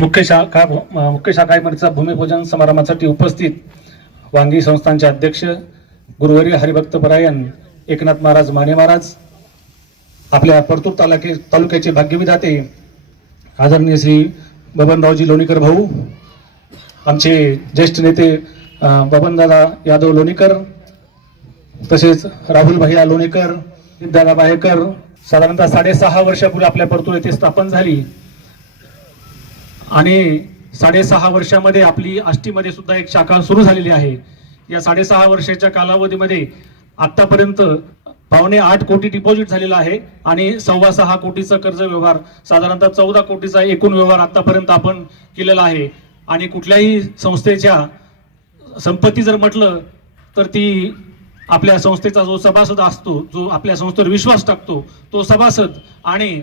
मुख्य शाखा मुख्य शाखा इमारतीचा भूमिपूजन समारंभासाठी उपस्थित वांगी संस्थांचे अध्यक्ष गुरुवारी हरिभक्त परायण एकनाथ महाराज माने महाराज आपल्या परतूर तालुके तालुक्याचे भाग्यविधाते आदरणीय श्री बबनरावजी लोणीकर भाऊ आमचे ज्येष्ठ नेते बबनदादा यादव लोणीकर तसेच राहुल भैया लोणीकर दादा बाहेकर साधारणतः साडेसहा वर्षापूर्वी आपल्या परतूर येथे स्थापन झाली. आणि साडेसहा वर्षामध्ये आपली आष्टीमध्ये सुद्धा एक शाखा सुरू झालेली आहे. या साडेसहा वर्षाच्या कालावधीमध्ये आत्तापर्यंत पावणे आठ कोटी डिपॉझिट झालेला आहे आणि सव्वा सहा कोटीचा कर्ज व्यवहार साधारणतः चौदा कोटीचा एकूण व्यवहार आतापर्यंत आपण केलेला आहे. आणि कुठल्याही संस्थेच्या संपत्ती जर म्हटलं तर ती आपल्या संस्थेचा जो सभासद असतो जो आपल्या संस्थेवर विश्वास टाकतो तो सभासद आणि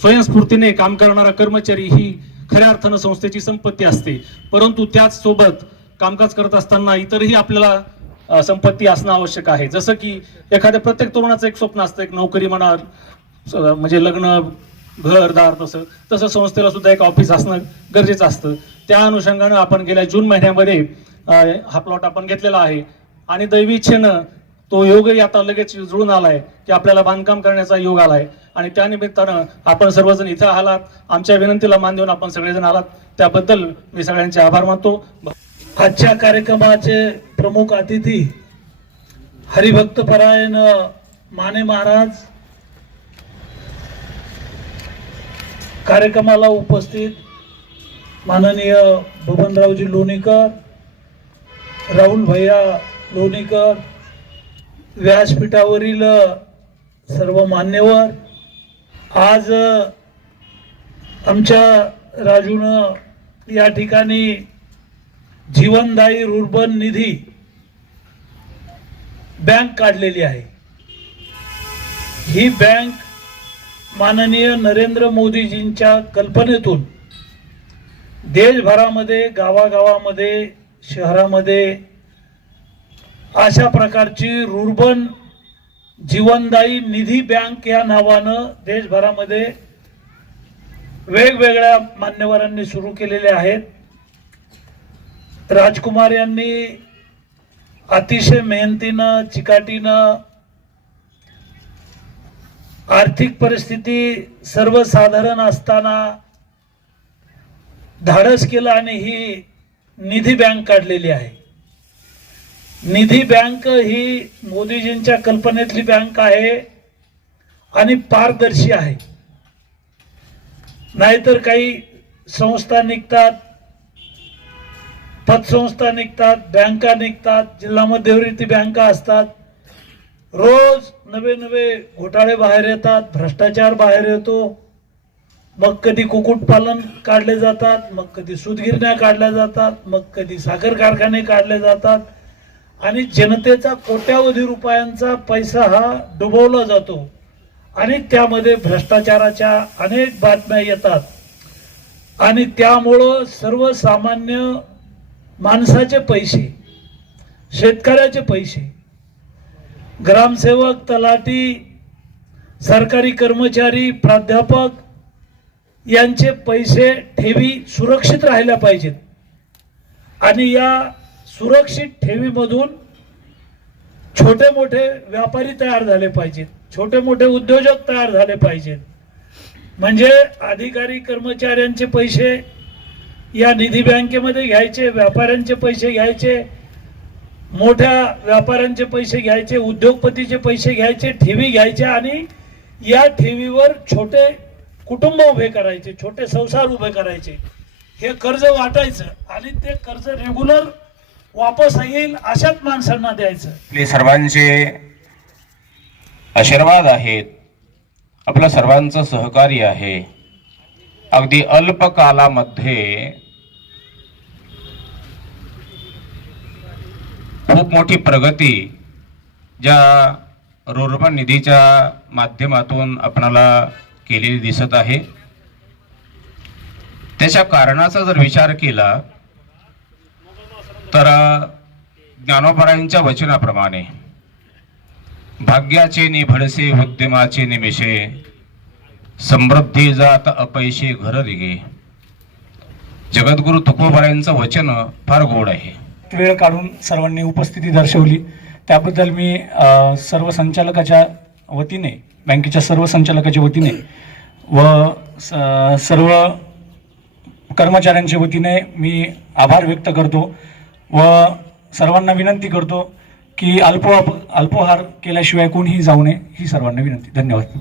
स्वयंस्फूर्तीने काम करणारा कर्मचारी ही खऱ्या अर्थानं संस्थेची संपत्ती असते. परंतु त्याच सोबत कामकाज करत असताना इतरही आपल्याला संपत्ती असणं आवश्यक आहे. जसं की एखाद्या प्रत्येक तरुणाचं एक स्वप्न असतं. एक नोकरी म्हणा म्हणजे लग्न घरदार तसं. तसं संस्थेला सुद्धा एक ऑफिस असणं गरजेचं असतं. त्या अनुषंगानं आपण गेल्या जून महिन्यामध्ये हा प्लॉट आपण घेतलेला आहे. आणि दैवी इच्छेनं तो योगही आता लगेच जुळून आलाय की आपल्याला बांधकाम करण्याचा योग आलाय. आणि त्यानिमित्तानं आपण सर्वजण इथं आलात आमच्या विनंतीला मान देऊन आपण सगळेजण आलात. त्याबद्दल मी सगळ्यांचे आभार मानतो. आजच्या कार्यक्रमाचे प्रमुख अतिथी हरिभक्त परायण माने महाराज कार्यक्रमाला उपस्थित माननीय बबनरावजी लोणीकर राहुल भैया लोणीकर व्यासपीठावरील सर्व मान्यवर आज आमच्या राजूनं या ठिकाणी जीवनदायी रुर्बन निधी बँक काढलेली आहे. ही बँक माननीय नरेंद्र मोदीजींच्या कल्पनेतून देशभरामध्ये गावागावामध्ये शहरामध्ये अशा प्रकारची रुर्बन जीवनदायी निधी बँक या नावानं देशभरामध्ये वेगवेगळ्या मान्यवरांनी सुरू केलेले आहेत. राजकुमार यांनी अतिशय मेहनतीनं चिकाटीनं आर्थिक परिस्थिती सर्वसाधारण असताना धाडस केलं आणि ही निधी बँक काढलेली आहे. निधी बँक ही मोदीजींच्या कल्पनेतली बँक आहे आणि पारदर्शी आहे. नाहीतर काही संस्था निघतात पतसंस्था निघतात बँका निघतात जिल्हा मध्यवर्ती बँका असतात. रोज नवे नवे घोटाळे बाहेर येतात भ्रष्टाचार बाहेर येतो. मग कधी कुक्कुटपालन काढले जातात मग कधी सूतगिरण्या काढल्या जातात मग कधी साखर कारखाने काढले जातात. आणि जनतेचा कोट्यावधी रुपयांचा पैसा हा डुबवला जातो. आणि त्यामध्ये भ्रष्टाचाराच्या अनेक बातम्या येतात. आणि त्यामुळं सर्वसामान्य माणसाचे पैसे शेतकऱ्याचे पैसे ग्रामसेवक तलाठी सरकारी कर्मचारी प्राध्यापक यांचे पैसे ठेवी सुरक्षित राहिल्या पाहिजेत. आणि या सुरक्षित ठेवीमधून छोटे मोठे व्यापारी तयार झाले पाहिजेत. छोटे मोठे उद्योजक तयार झाले पाहिजेत. म्हणजे अधिकारी कर्मचाऱ्यांचे पैसे या निधी बँकेमध्ये घ्यायचे व्यापाऱ्यांचे पैसे घ्यायचे मोठ्या व्यापाऱ्यांचे पैसे घ्यायचे उद्योगपतीचे पैसे घ्यायचे ठेवी घ्यायच्या आणि या ठेवीवर छोटे कुटुंब उभे करायचे छोटे संसार उभे करायचे. हे कर्ज वाटायचं आणि ते कर्ज रेग्युलर वापस येईल अशाच माणसांना द्यायचं. आपले सर्वांचे आशीर्वाद आहेत. आपलं सर्वांचं सहकार्य आहे. अगदी अल्प कालामध्ये खूप मोठी प्रगती ज्या रुर्बन निधीच्या माध्यमातून आपणाला केलेली दिसत आहे. त्याच्या कारणाचा जर विचार केला तर ज्ञानोबरायांच्या वचनाप्रमाणे. भाग्याचे निभडसे उद्यमाचे निमिषे समृद्धी जात अपैसे घर दिगे. जगद्गुरु तुकोबारायांचं वचन फार गोड आहे. वेळ काढून सर्वांनी उपस्थिती दर्शवली. त्याबद्दल मी सर्व संचालकाच्या वतीने बँकेच्या सर्व संचालकाच्या वतीने व सर्व कर्मचाऱ्यांच्या वतीने मी आभार व्यक्त करतो. व सर्वांना विनंती करतो की अल्प अल्पोहार केल्याशिवाय कोणीही जाऊ नये ही सर्वांना विनंती. धन्यवाद.